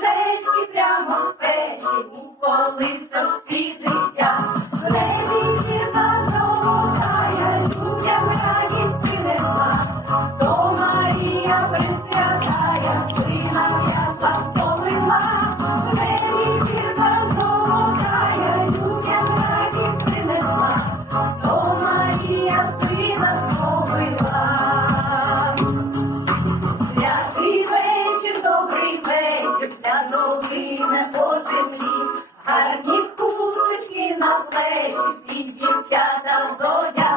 пиріжечки прямо в печі, у коли завжди. гарні хусточки на плечі, всі дівчата зодять.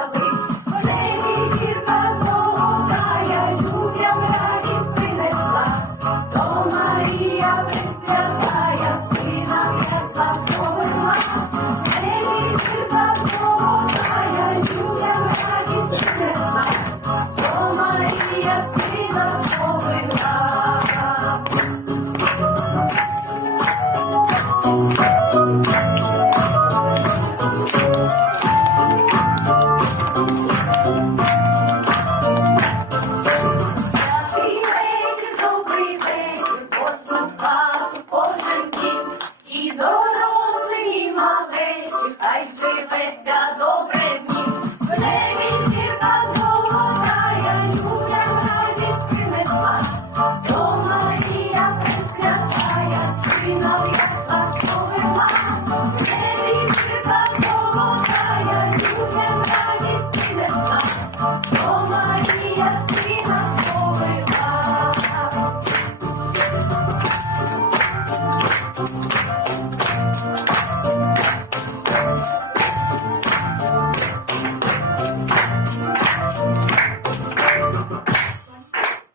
Ай живеться добре.